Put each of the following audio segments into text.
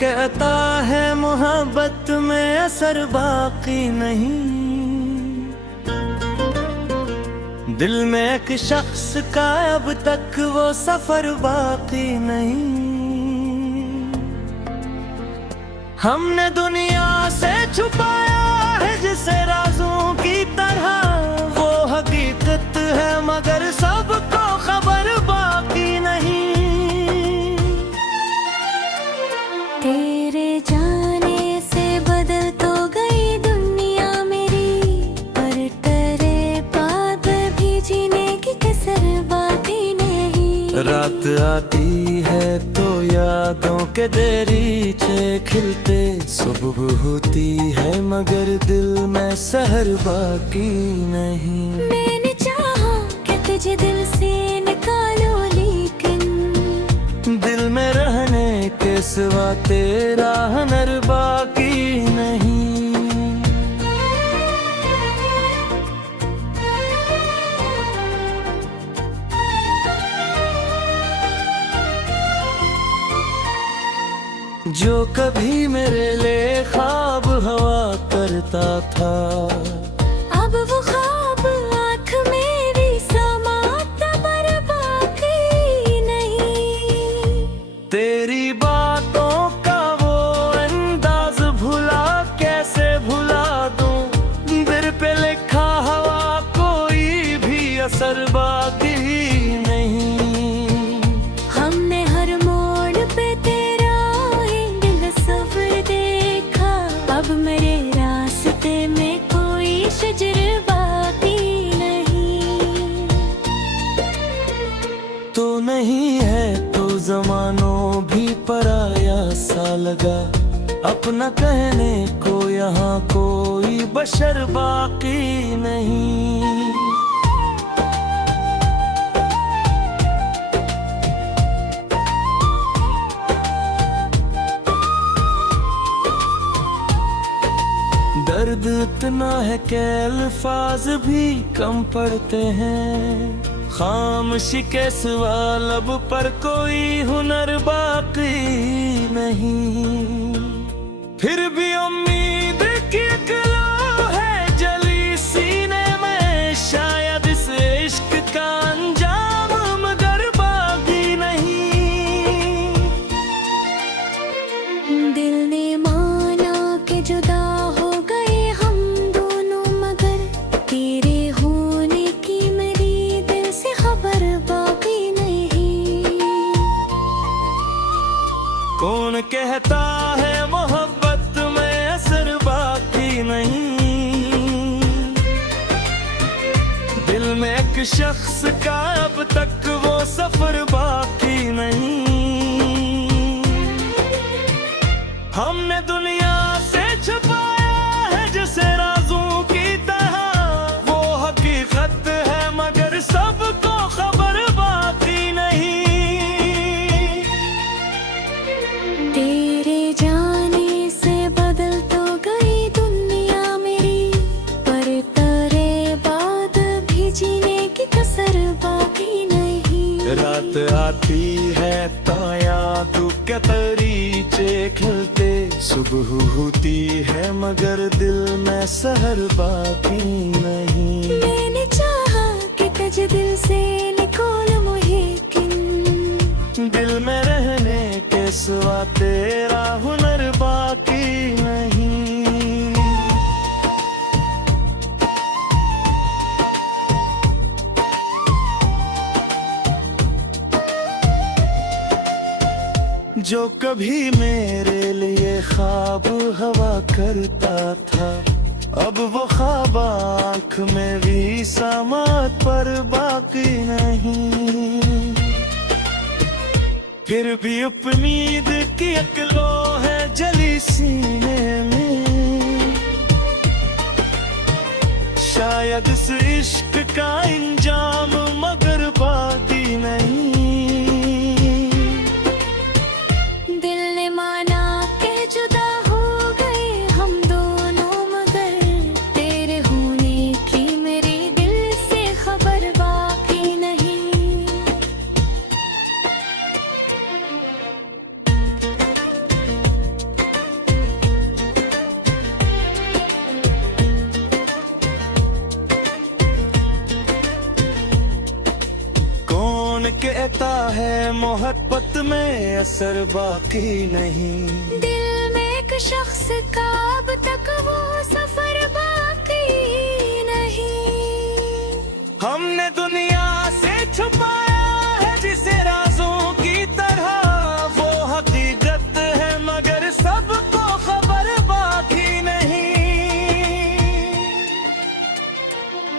कहता है मोहब्बत में असर बाकी नहीं, दिल में एक शख्स का अब तक वो सफर बाकी नहीं। हमने दुनिया से छुपाया है जिसे राजों की तरह, वो हकीकत है मगर सबको खबर बाकी नहीं। तेरे जाने से बदल तो गई दुनिया मेरी, पर तेरे बाद भी जीने की कसर बाकी नहीं। रात आती है तो यादों के दरीचे खिलते, सुबह होती है मगर दिल में सहर बाकी नहीं। मैंने चाहा कि तुझे दिल से निकालो, लेकिन दिल में रहने के सिवा तेरा हुनर बाकी नहीं। जो कभी मेरे लिए ख्वाब हवा करता था, अब वो ख्वाब आँख मेरी समाता पर बाकी नहीं। तेरी बातों का वो अंदाज भुला कैसे भुला दूं, दिल पे लिखा हवा कोई भी असर बाकी नहीं। हमने हर मोड़ पे तेरा दिल सफर देखा, अब मेरे रास्ते में कोई शजर बाकी नहीं। तो नहीं है तो जमानों भी पराया सा लगा, अपना कहने को यहाँ कोई बशर बाकी नहीं। दर्द इतना है कि अल्फाज भी कम पड़ते हैं, खामोशी के सिवा लब पर कोई हुनर बाकी नहीं। फिर भी उम्मीद की एक लौ है जली सीने में, शायद इस इश्क का अंजाम मगर बाकी नहीं। दिल ने माना कि जुदा हो गए हम दोनों, मगर तेरे होने की मेरी दिल से खबर बाकी नहीं। कौन कहता है मोहब्बत में असर बाकी नहीं, दिल में एक शख्स का अब तक वो सफर बाकी नहीं। हमने दुनिया से छुपाया है जिसे राजों की तरह, वो हकीकत है मगर सबको खबर बाकी नहीं। तेरे जाने से बदल तो गई दुनिया मेरी, पर तेरे बाद भी जीने की कसर बाकी नहीं। रात आती है तो यादों के दरीचे खिलते, सुबह होती है मगर दिल में सहर बाकी नहीं। मैंने चाहा कि तुझे दिल से निकालो मुझे, लेकिन दिल में रहने के सिवा तेरा हुनर बाकी नहीं। जो कभी मेरे लिए ख्वाब हवा करता था, अब वो ख्वाब आँख में भी समात पर बाकी नहीं। फिर भी उम्मीद की एक लो है जली सीने में, शायद इस इश्क का इंजाम मगर बाकी नहीं। दिल ने माना कि जुदा हो गए हम दोनों, मगर तेरे होने की मेरी दिल से खबर बाकी नहीं। कहता है मोहब्बत में असर बाकी नहीं। दिल में एक शख्स का अब तक वो सफर बाकी नहीं। हमने दुनिया से छुपाया है जिसे राजों की तरह, वो हकीकत है मगर सबको खबर बाकी नहीं।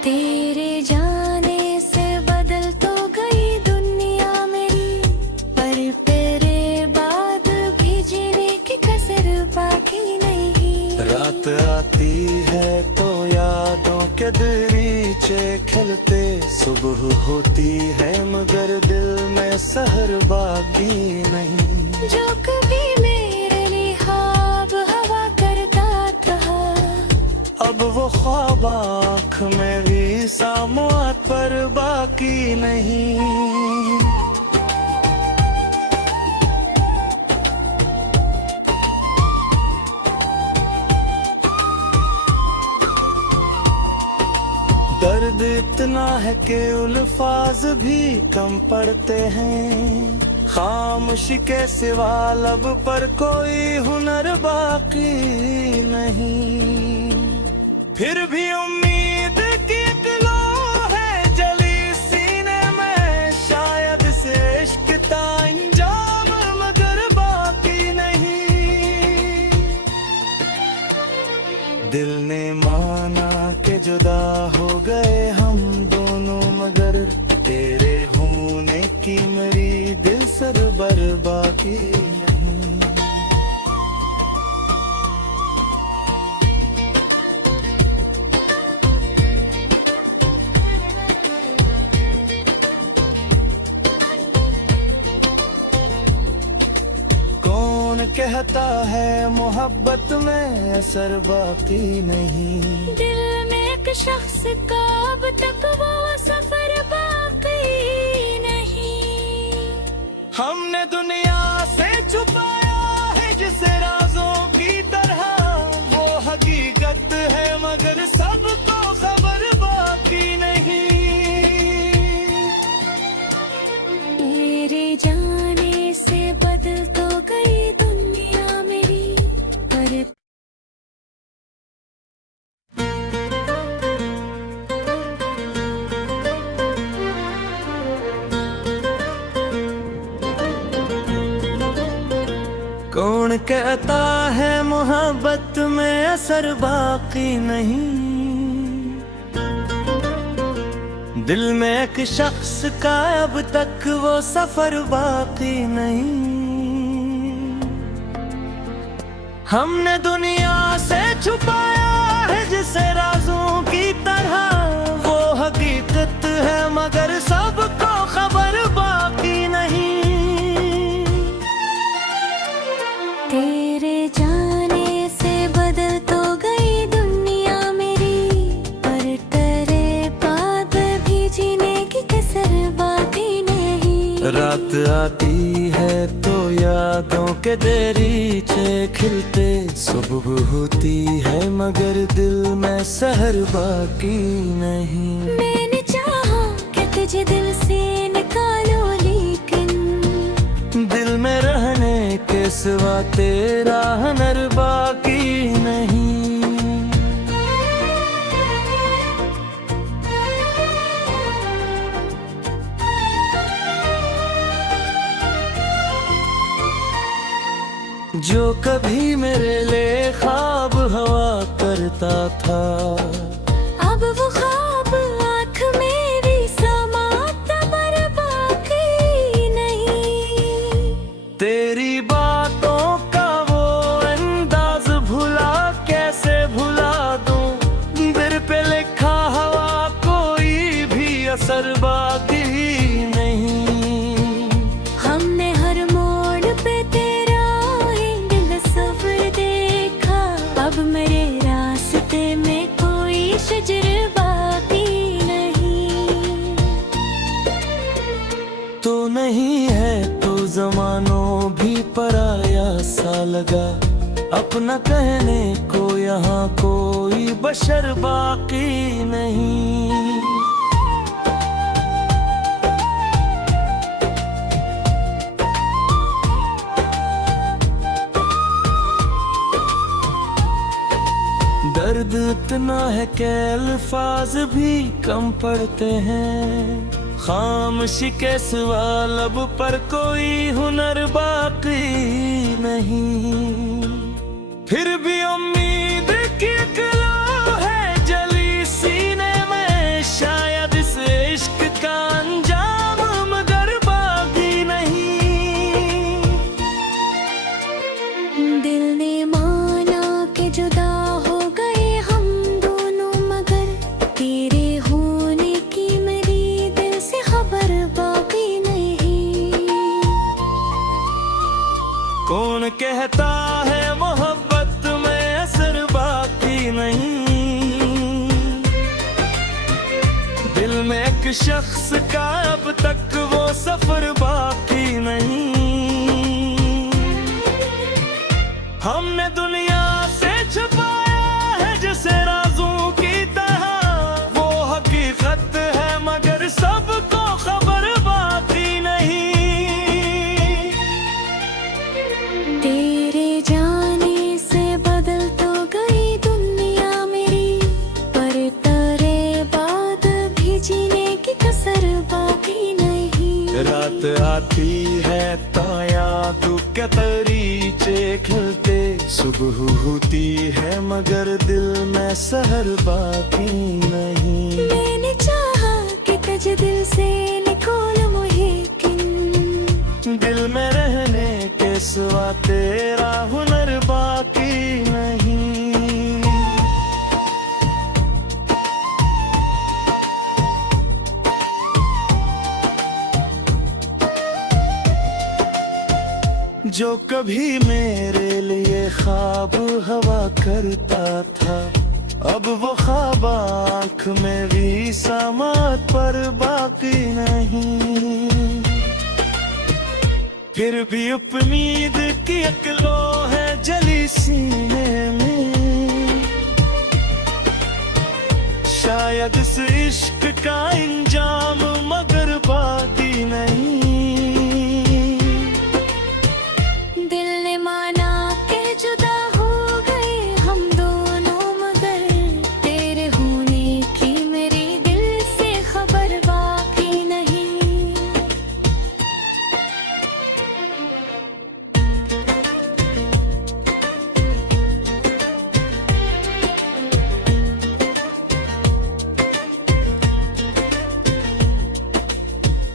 तेरे जाने से बदल तो गई दुनिया मेरी, पर तेरे बाद भी जीने की कसर बाकी नहीं। रात आती है तो यादों के दरीचे खिलते, सुबह होती है मगर दिल में सहर बाकी नहीं। जो कभी मेरे लिए ख्वाब हवा करता था, अब वो ख्वाब आँख में भी सामोआत पर बाकी नहीं। दर्द इतना है कि अल्फाज भी कम पड़ते हैं, खामोशी के सिवा लब पर कोई हुनर बाकी नहीं। फिर भी उम्मीद की एक लो है जली सीने में, शायद से इश्क का अंजाम मगर बाकी नहीं। दिल ने माना कि जुदा हो गए हम दोनों, मगर तेरे होने की मेरी दिल सर बर बाकी नहीं। कौन कहता है मोहब्बत में असर बाकी नहीं। दिल में एक शख्स का अब तक वो सफर बाकी नहीं। हमने दुनिया से छुपाया है जिसे राजों की तरह, वो हकीकत है मगर सबको खबर बाकी नहीं। मेरे जाने से बदल तो गई दुनिया मेरी, पर कौन कहता है मोहब्बत में असर बाकी नहीं। दिल में एक शख्स का अब तक वो सफर बाकी नहीं। हमने दुनिया से छुपाया है जिसे राजों की तरह, वो हकीकत है मगर सबको खबर बाकी नहीं। तेरे जाने से बदल तो गई दुनिया मेरी, पर तेरे बाद भी जीने की कसर बाकी नहीं। रात आती है तो यादों के दरीचे खिलते, सुबह होती है मगर दिल में सहर बाकी नहीं। मैंने चाहा कि तुझे दिल से निकालो, लेकिन दिल में रहने के सिवा तेरा हुनर बाकी नहीं। जो कभी मेरे लिए ख्वाब हवा करता था, अब वो ख्वाब आँख में भी समाता पर बाकी नहीं। तेरी बातों का वो अंदाज भुला कैसे भुला दूं, दिल पे लिखा हवा कोई भी असर बाकी नहीं। हमने हर मोड़ पे तेरा ही दिल सफर देखा, अब मेरे रास्ते में कोई शजर बाकी नहीं। तो नहीं है तो जमानों भी पराया सा लगा, अपना कहने को यहाँ कोई बशर बाकी नहीं। दर्द इतना है कि अल्फाज भी कम पड़ते हैं, खामोशी के सिवा लब पर कोई हुनर बाकी नहीं। फिर भी उम्मीद की एक लौ है जली सीने में, शायद इस इश्क का अंजाम मगर बाकी नहीं। दिल ने माना कि जुदा हो गए हम दोनों, मगर तेरे होने की मेरी दिल से खबर बाकी नहीं। कौन कहता है मोहब्बत में असर बाकी नहीं, दिल में एक शख्स का अब तक वो सफर बाकी नहीं। हमने दुनिया से छुपाया है जिसे राजों की तरह, वो हकीकत है मगर सबको खबर बाकी नहीं। तेरे जाने से बदल तो गई दुनिया मेरी, पर तेरे बाद भी जीने की कसर बाकी नहीं। रात आती है तो यादों के तरीके खिलते, सुबह होती है मगर दिल में सहर बाकी नहीं। मैंने चाहा कि तुझ दिल से निकोल मुझे, किन दिल में रहने के सिवा तेरा हुनर बाकी नहीं। जो कभी मेरे लिए ख्वाब हवा करता था, अब वो ख्वाब आँख में भी समात पर बाकी नहीं। फिर भी उम्मीद की एक लो है जली सीने में, शायद इस इश्क का इंजाम मगर बाकी नहीं। दिल ने माना कि जुदा हो गए हम दोनों, मगर तेरे होने की मेरी दिल से खबर बाकी नहीं।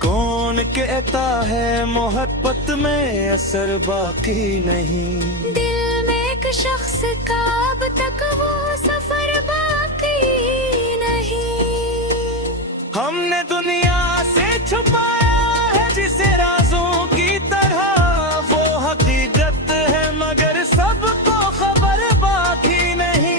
कौन कहता है मोहब्बत में असर बाकी नहीं, दिल में एक शख्स का अब तक वो सफर बाकी नहीं। हमने दुनिया से छुपाया है जिसे राजों की तरह, वो हकीकत है मगर सबको खबर बाकी नहीं।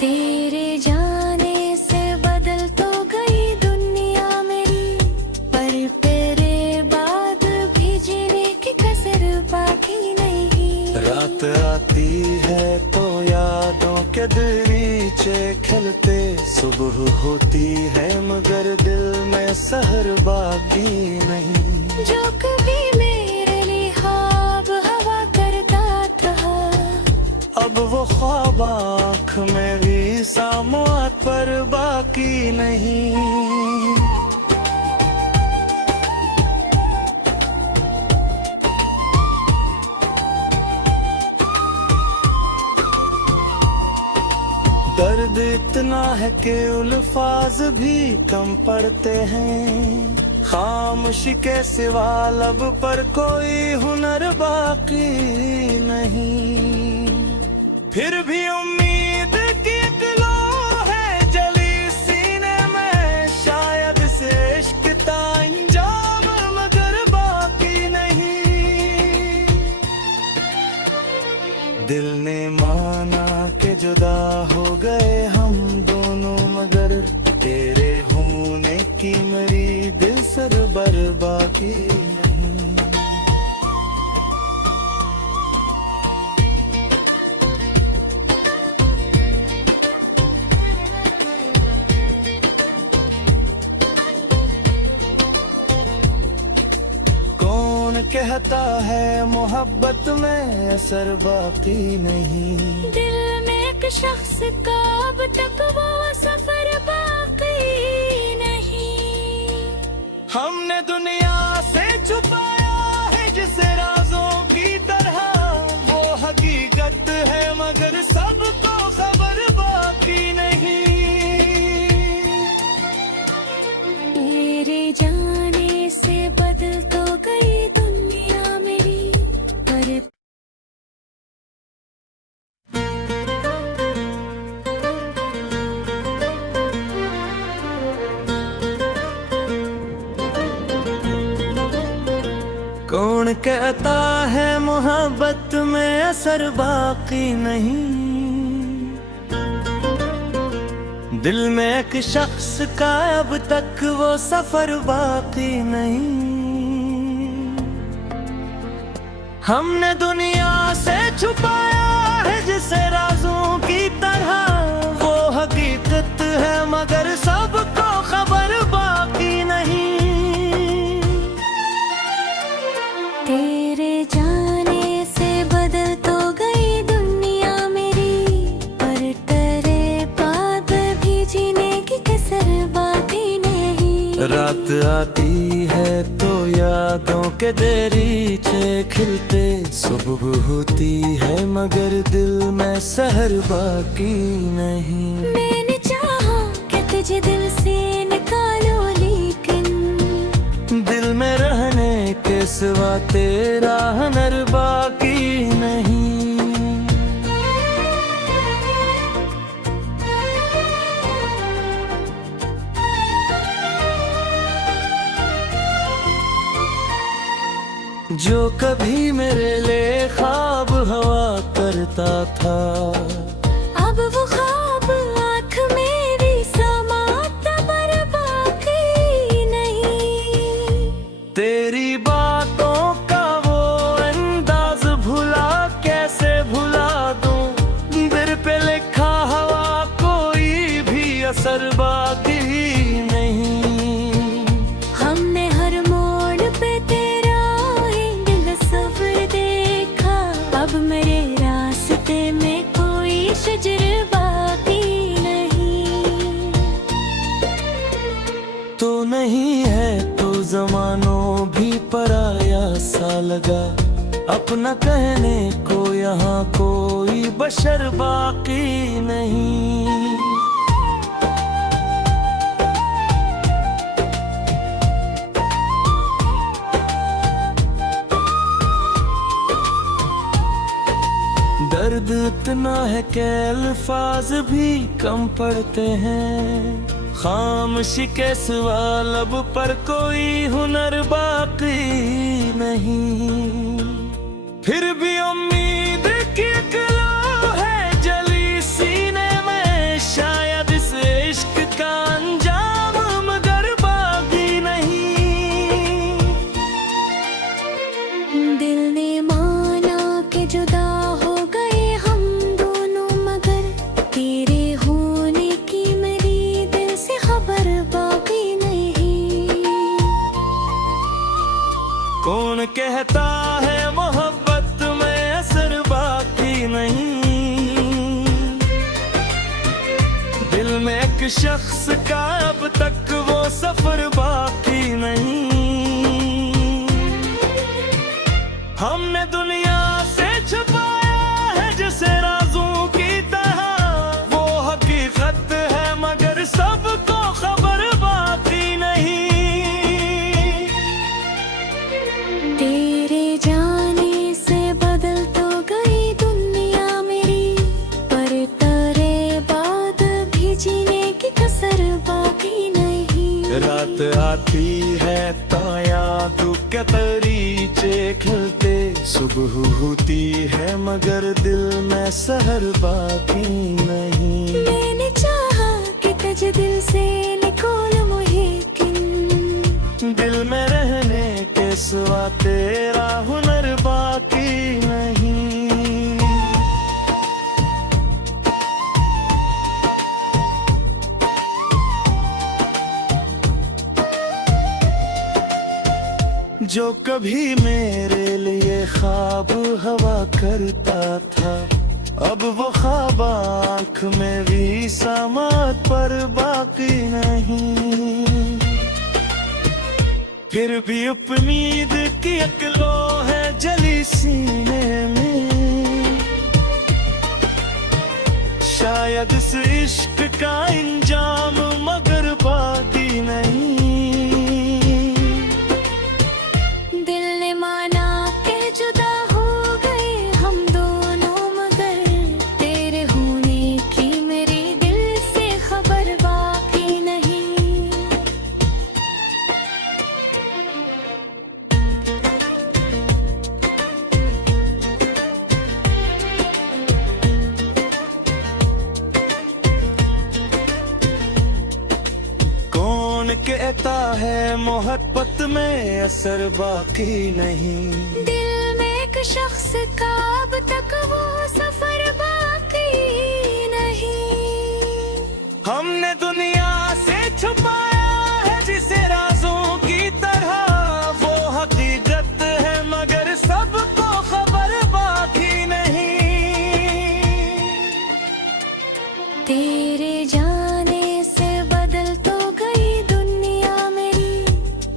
तेरे जाने से बदल तो गई दुनिया मेरी, पर तेरे बाद भी जीने की कसर बाकी नहीं। रात आती है तो यादों के दरीचे खिलते, सुबह होती है मगर दिल में सहर बाकी नहीं। जो कभी मेरे लिए ख्वाब हवा करता था, अब वो ख्वाब आँख में भी सामोआत पर बाकी नहीं। दर्द इतना है कि अल्फाज भी कम पड़ते हैं, खामोशी के सिवा लब पर कोई हुनर बाकी नहीं। फिर भी उम्मीद की एक लो है जली सीने में, शायद से इश्क का अंजाम मगर बाकी नहीं। दिल ने माना कि जुदा हो गए हम दोनों, मगर तेरे होने की मेरी दिल सर बाकी नहीं। कौन कह कहता है मोहब्बत में असर बाकी नहीं। दिल में एक शख्स का अब तक वो सफर बाकी नहीं। हमने दुनिया से छुपाया है जिसे राजों की तरह, वो हकीकत है मगर सबको खबर बाकी नहीं। तेरे जाने से बदल तो गई दुनिया मेरी, पर कौन कहता है मोहब्बत में असर बाकी नहीं। दिल में एक शख्स का अब तक वो सफर बाकी नहीं। हमने दुनिया से छुपाया है जिसे राजों की तरह, वो हकीकत है मगर सबको खबर बाकी नहीं। तेरे जाने से बदल तो गई दुनिया मेरी, पर तेरे बाद भी जीने की कसर बाकी नहीं। रात आती है तो यादों के दरीचे खिलते, सुबह होती है मगर दिल में सहर बाकी नहीं। मैंने चाहा कि तुझे दिल से निकालो, लेकिन दिल में रहने के सिवा तेरा हुनर बाकी नहीं। जो कभी मेरे लिए ख्वाब हवा करता था, अब वो ख्वाब आँख मेरी समाता पर बाकी नहीं। तेरी बातों का वो अंदाज भुला कैसे भुला दूं, दिल पे लिखा हवा कोई भी असर बाकी नहीं। हमने हर मोड़ पे तेरा दिल सफर देखा, अब मेरे रास्ते में कोई शजर बाकी नहीं। तो नहीं है तो जमानों भी पराया सा लगा, अपना कहने को यहाँ कोई बशर बाकी नहीं। दर्द इतना है कि अल्फाज भी कम पड़ते हैं, खामोशी के सिवा लब पर कोई हुनर बाकी नहीं। फिर भी उम्मीद की एक लौ है जली सीने में, शायद इस इश्क का अंजाम मगर बाकी नहीं। दिल ने माना कि जुदा हो गए हम दोनों, मगर तेरे होने की मेरी दिल से खबर बाकी नहीं। कौन कहता है मोहब्बत में असर बाकी नहीं। दिल में एक शख्स का अब तक वो सफर बाकी नहीं। हमने दुनिया से छुपाया है जिसे राजों की तरह, वो हकीकत है मगर सबको खबर बाकी नहीं। तेरे जाने से बदल तो गई दुनिया मेरी, पर तेरे बाद भी जीने की कसर बाकी नहीं। रात आती है तो यादों के दरीचे खिलते, सुबह होती है मगर दिल में सहर बाकी नहीं। मैंने चाहा कि तुझे दिल से निकालो मुझे, लेकिन दिल में रहने के सिवा तेरा हुनर बाकी नहीं। जो कभी मेरे ख्वाब हवा करता था, अब वो ख्वाब आँख में भी समात पर बाकी नहीं। फिर भी उम्मीद की अकलो है जली सीने में, शायद इस इश्क का इंजाम मगर बाकी नहीं। दिल ने माना के जुदा हो गए हम दोनों, मगर तेरे होने की मेरी दिल से खबर बाकी नहीं। कौन कहता है मोहब्बत में असर बाकी नहीं, दिल में एक शख्स का अब तक वो सफर बाकी नहीं। हमने दुनिया से छुपाया है जिसे राजों की तरह, वो हकीकत है मगर सबको खबर बाकी नहीं। तेरे जाने से बदल तो गई दुनिया मेरी,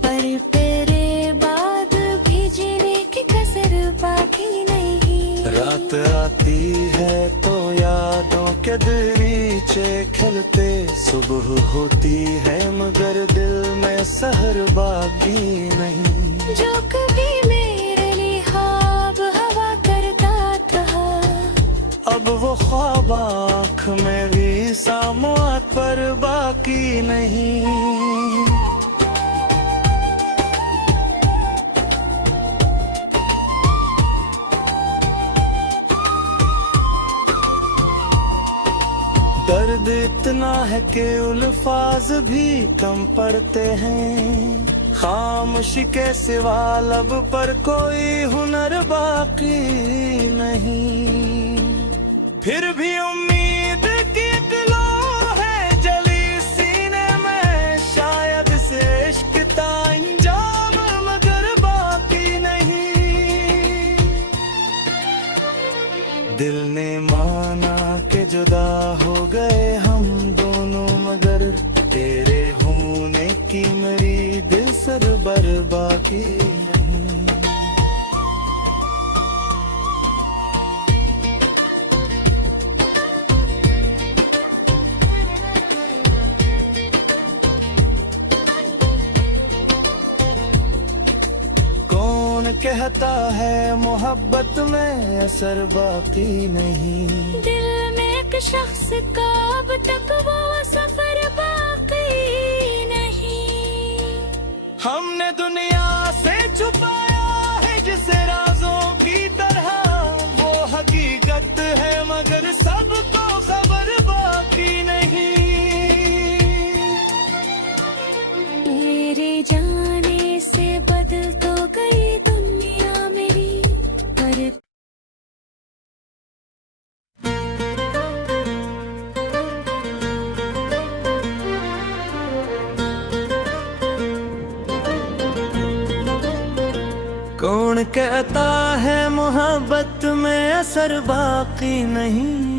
पर तेरे बाद भी जीने की कसर बाकी नहीं। रात आती है तो यादों के दरीचे खिलते, सुबह होती है मगर दिल में सहर बाकी नहीं। जो कभी मेरे लिए ख्वाब हवा करता था, अब वो ख्वाब आँख में भी सामात पर बाकी नहीं। दर्द इतना है कि अल्फाज भी कम पड़ते हैं, खामोशी के सिवा लब पर कोई हुनर बाकी नहीं। फिर भी उम्मीद की किलो है जली सीने में, शायद से इश्क का इंजाम मगर बाकी नहीं। दिल ने माना कि जुदा हो गए हम दोनों, मगर तेरे होने की मेरी दिल सर बर बाकी नहीं। कौन कहता है मोहब्बत में असर बाकी नहीं, दिल में एक शख्स का अब तक वो सफर बाकी नहीं। हमने दुनिया से छुपाया है जिसे राजों की तरह, वो हकीकत है मगर सबको खबर बाकी नहीं। तेरे जाने से बदल तो गई दुनिया मेरी, पर कौन कहता है मोहब्बत में असर बाकी नहीं,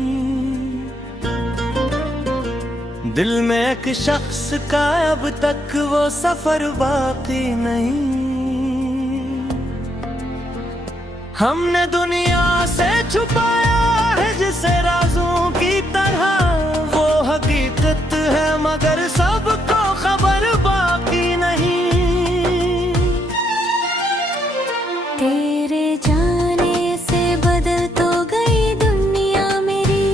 दिल में एक शख्स का अब तक वो सफर बाकी नहीं। हमने दुनिया से छुपाया है जिसे राजों की तरह, वो हकीकत है मगर सबको खबर बाकी नहीं। तेरे जाने से बदल तो गई दुनिया मेरी,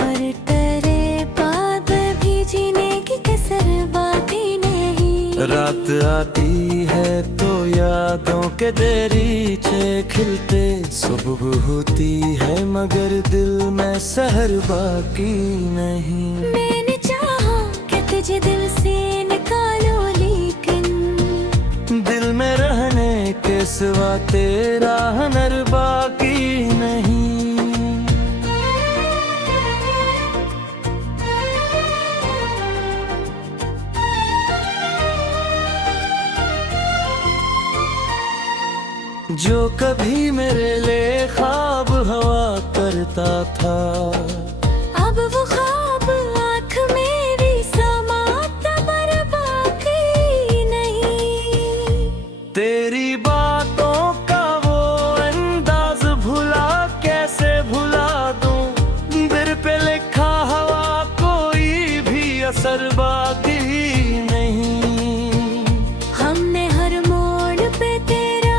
पर तेरे बाद भी जीने की कसर बाकी नहीं। रात आती है तो यादों के दरीचे खिलते, सुबह होती है मगर दिल में सहर बाकी नहीं। मैंने चाहा कि तुझे दिल से निकालो, लेकिन दिल में रहने के सिवा तेरा हुनर बाकी नहीं। जो कभी मेरे लिए ख्वाब हवा करता था, अब वो ख्वाब आँख मेरी समाता पर बाकी नहीं। तेरी बातों का वो अंदाज भुला कैसे भुला दूं, दिल पे लिखा हवा कोई भी असर बाकी नहीं। हमने हर मोड़ पे तेरा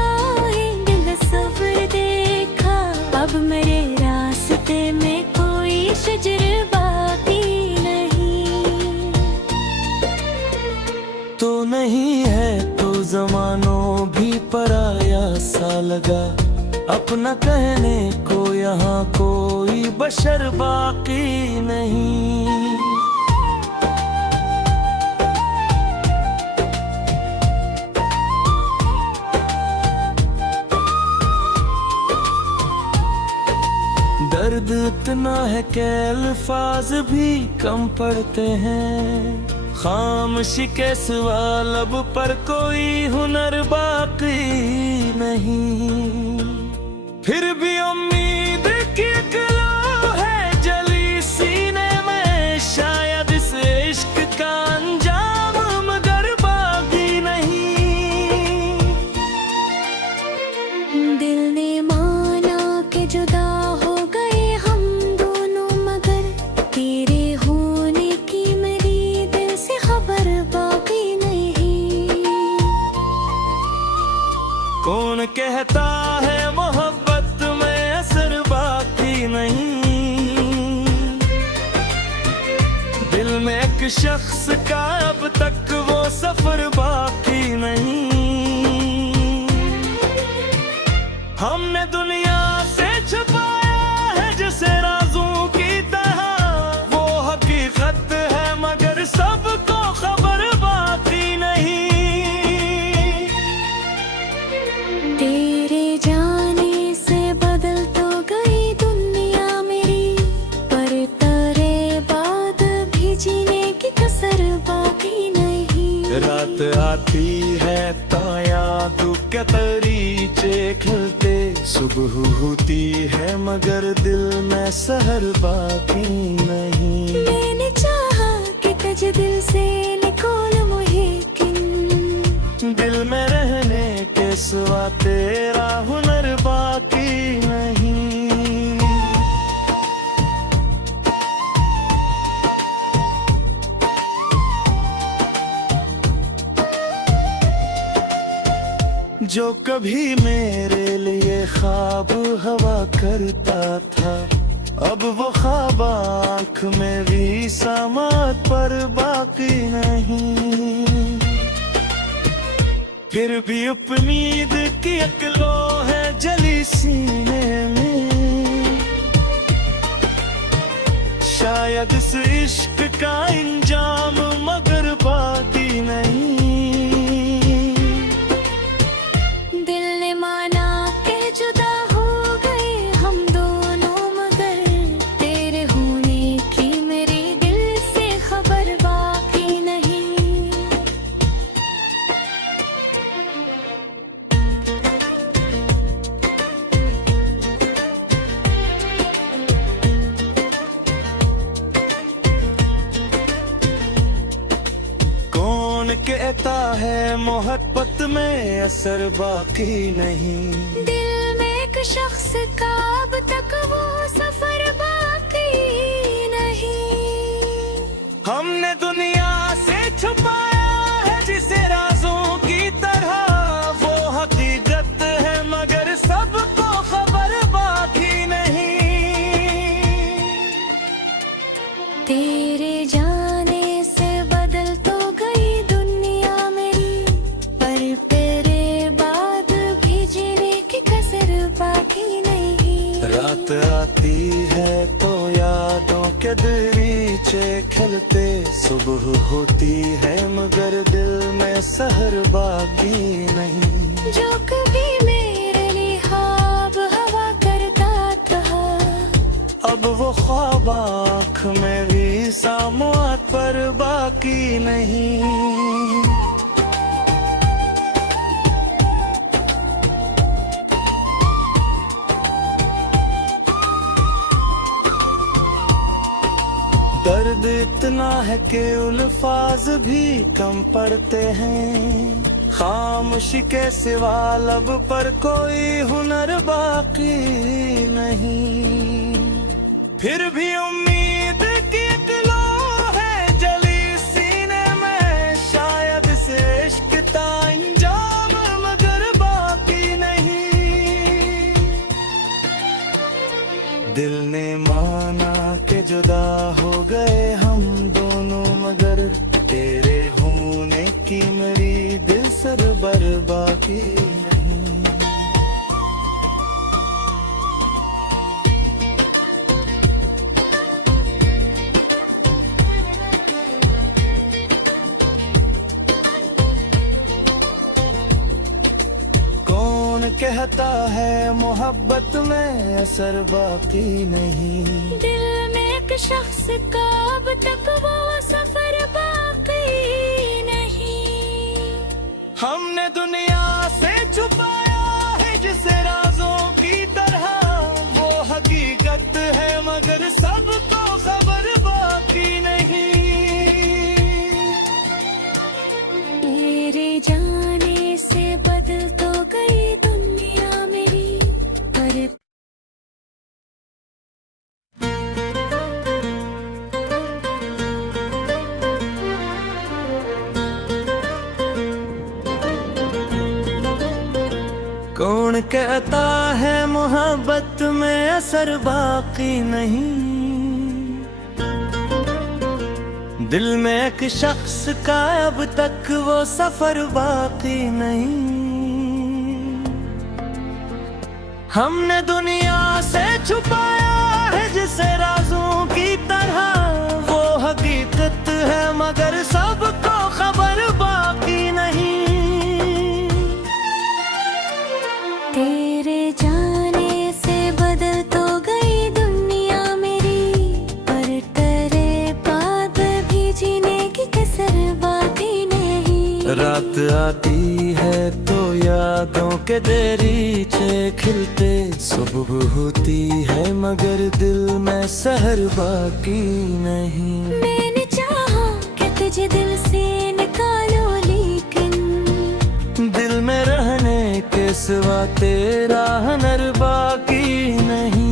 दिल सफर देखा, अब मेरे रास्ते में कोई शजर बाकी नहीं। तो नहीं है तो जमानों भी पराया सा लगा, अपना कहने को यहाँ कोई बशर बाकी नहीं। दर्द इतना है कि अल्फाज भी कम पड़ते हैं, खामोशी के सिवा लब पर कोई हुनर बाकी नहीं। फिर भी उम्मीद की एक लौ है जली सीने में, शायद इस इश्क का अंजाम मगर बाकी नहीं। दिल ने माना कि जुदा हो गए हम दोनों, मगर तेरे होने की मेरी दिल से खबर बाकी नहीं। कौन कहता है मोहब्बत में असर बाकी नहीं, दिल में एक शख्स का अब तक वो सफर बाकी नहीं। हमने दुनिया से छुपाया है जिसे राजों की तरह, वो हकीकत है मगर सबको खबर बाकी नहीं। तेरे जाने से बदल तो गई दुनिया मेरी, पर तेरे बाद भी जीने की कसर बाकी नहीं। रात आती है तो यादों के तरीके खिलते, सुबह होती है मगर दिल में सहर बाकी नहीं। मैंने चाहा कि तुझ दिल से निकोल मुझे, किन दिल में रहने के सिवा तेरा हुनर बाकी नहीं। जो कभी मेरे लिए ख्वाब हवा करता था, अब वो ख्वाब आँख में भी समात पर बाकी नहीं। फिर भी उम्मीद की एक लो है जली सीने में, शायद इस इश्क का इंजाम मगर बाकी नहीं। दिल ने माना कि जुदा हो गए हम दोनों, मगर तेरे होने की मेरी दिल से खबर बाकी नहीं। कौन कहता है मोहब्बत में असर बाकी नहीं, दिल में एक शख्स का अब तक वो सफर बाकी नहीं। हमने दुनिया से छुपाया है जिसे राजों की तरह, वो हकीकत है मगर सबको खबर बाकी नहीं। तेरे जाने से बदल तो गई दुनिया मेरी, पर तेरे बाद भी जीने की कसर बाकी नहीं। रात आती है तो यादों के दरीचे खिलते, सुबह होती है मगर दिल में सहर बाकी नहीं। जो कभी मेरे लिए ख्वाब हवा करता था, अब वो ख्वाब आँख में भी सामत पर बाकी नहीं। दर्द इतना है कि अल्फाज भी कम पड़ते हैं, खामोशी के सिवा लब पर कोई हुनर बाकी नहीं। फिर भी उम्मीद की एक लो है जली सीने में, शायद से इश्क का अंजाम मगर बाकी नहीं। दिल ने माना कि जुदा हो गए हम दोनों, मगर तेरे होने की मेरी दिल सर बर बाकी नहीं। कौन कहता है मोहब्बत में असर बाकी नहीं, दिल में एक शख्स का अब तक वो सफर बाकी नहीं। हमने दुनिया से छुपाया है जिसे राजों की तरह, वो हकीकत है मगर सबको खबर बाकी नहीं। तेरे जाने से बदल तो गई दुनिया मेरी, पर कौन कहता है मोहब्बत में असर बाकी नहीं, दिल में एक शख्स का अब तक वो सफर बाकी नहीं। हमने दुनिया से छुपाया है जिसे राजों की तरह, वो हकीकत है मगर सबको खबर बाकी नहीं। तेरे जाने से बदल तो गई दुनिया मेरी, पर तेरे बाद भी जीने की कसर बाकी नहीं। रात आती है तो यादों के दरीचे खिलते, सुबह होती है मगर दिल में सहर बाकी नहीं। मैंने चाहा कि तुझे दिल से निकालो, लेकिन दिल में रहने के सिवा तेरा हुनर बाकी नहीं।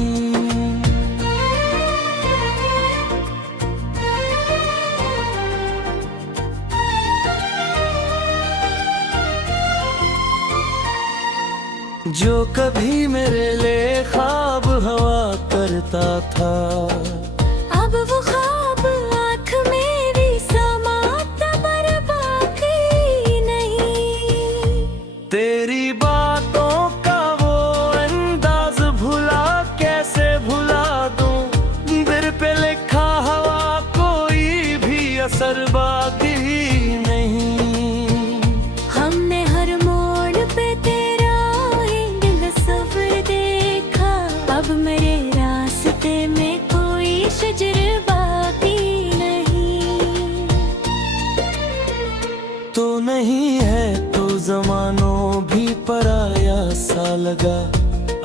जो कभी मेरे लिए ख्वाब हवा करता था, अब वो ख्वाब आँख मेरी समाता पर बाकी नहीं। तेरी बातों का वो अंदाज भुला कैसे भुला दूं, दिल पे लिखा हवा कोई भी असर बाकी नहीं। हमने हर मोड़ पे तेरा ही दिल सफर देखा, अब मेरे रास्ते में कोई शजर बाकी नहीं। तो नहीं है तो जमानों भी पराया सा लगा,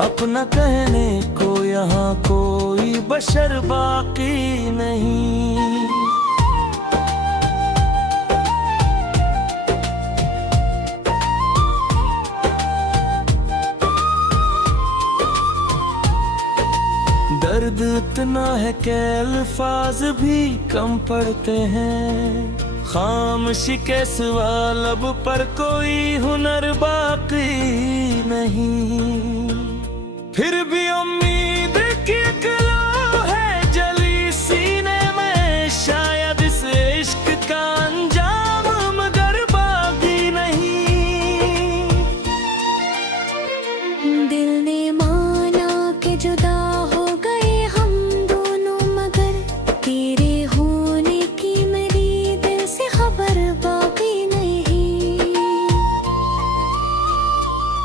अपना कहने को यहाँ कोई बशर बाकी नहीं। दर्द इतना है कि अल्फाज भी कम पड़ते हैं, खामोशी के सिवा लब पर कोई हुनर बाकी नहीं। फिर भी उम्मीद की एक लो है जली सीने में, शायद इस इश्क का अंजाम मगर बाकी नहीं। दिल ने माना कि जुदा हो गए हम दोनों, मगर तेरे होने की मेरी दिल से खबर बाकी नहीं।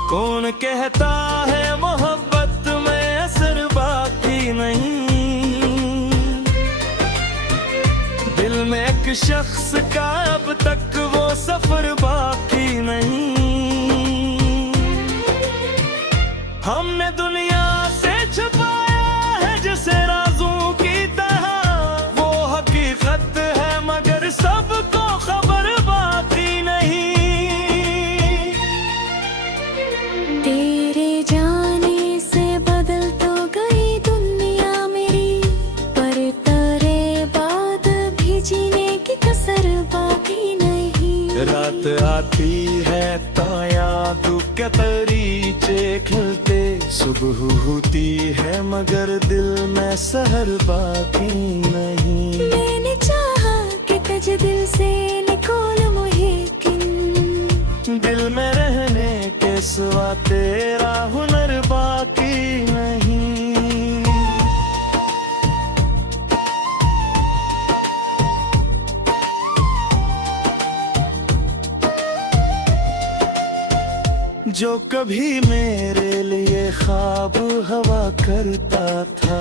कौन कहता है मोहब्बत में असर बाकी नहीं, दिल में एक शख्स का अब तक वो सफर बाकी नहीं। हमने दुनिया से छुपाया है जिसे राजों की तरह, वो हकीकत आती है तो याद के तरीके खिलते, सुबह होती है मगर दिल में सहर बाकी नहीं। मैंने चाहा कि तुझे दिल से निकोल मुहिकिन, दिल में रहने के सिवा तेरा हुनर बाकी नहीं। जो कभी मेरे लिए ख्वाब हवा करता था,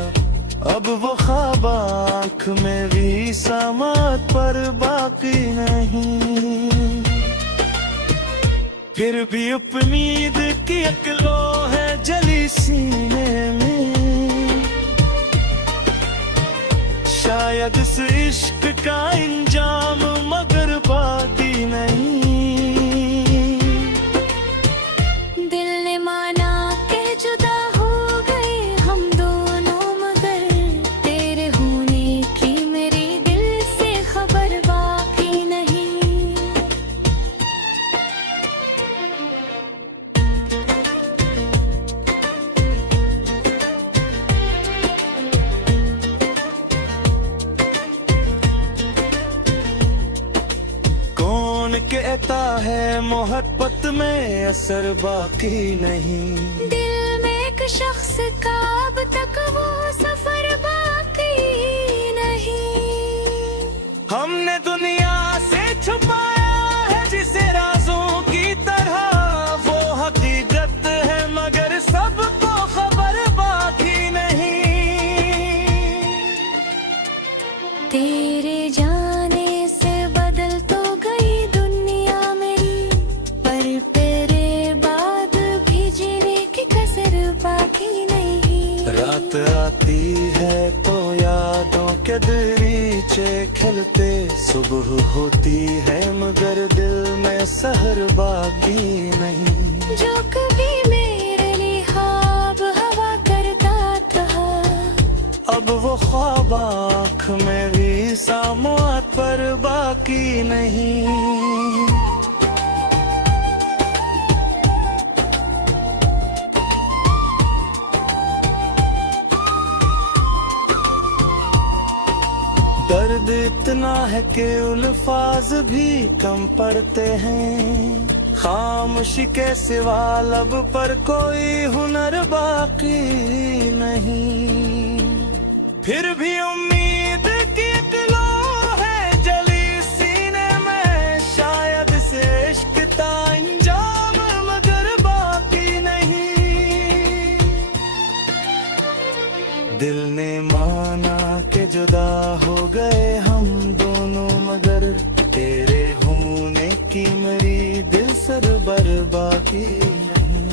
अब वो ख्वाब आँख में भी समात पर बाकी नहीं। फिर भी उम्मीद की एक लो है जली सीने में, शायद इस इश्क का इंजाम मगर बाकी नहीं। दिल ने माना के जुदा हो गए हम दोनों, मगर तेरे होने की मेरी दिल से खबर बाकी नहीं। कौन कहता है मोहब्बत में असर बाकी नहीं। दिल में एक शख्स का अब तक वो सफर बाकी नहीं। हमने दुनिया से छुपाया है जिसे राजों की तरह, वो हकीकत है मगर सबको खबर बाकी नहीं। तेरे जाने से बदल तो गई दुनिया मेरी, पर तेरे बाद भी जीने की कसर बाकी नहीं। रात आती है तो यादों के दरीचे खिलते, सुबह होती है मगर दिल में सहर बाकी नहीं। जो कभी मेरे लिए ख्वाब हवा करता था, अब वो ख्वाब आँख में भी सामत पर बाकी नहीं। दर्द इतना है कि उल्फाज भी कम पड़ते हैं, खामोशी के सिवा लब पर कोई हुनर बाकी नहीं। फिर भी उम्मीद की एक लो है जली सीने में, शायद से इश्क का इंजाम मगर बाकी नहीं। दिल ने माना कि जुदा हो गए हम दोनों, मगर तेरे होने की मेरी दिल सर बर बाकी नहीं।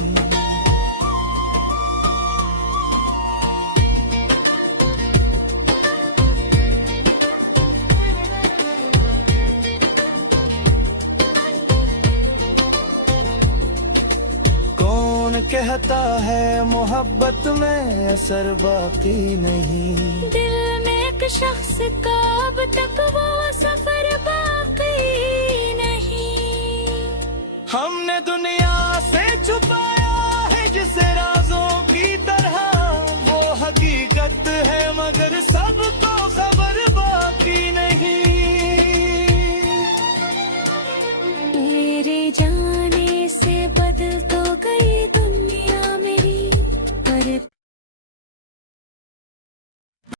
कौन कहता है मोहब्बत में असर बाकी नहीं। दिल में एक शख्स का अब तक वो सफर बाकी नहीं। हमने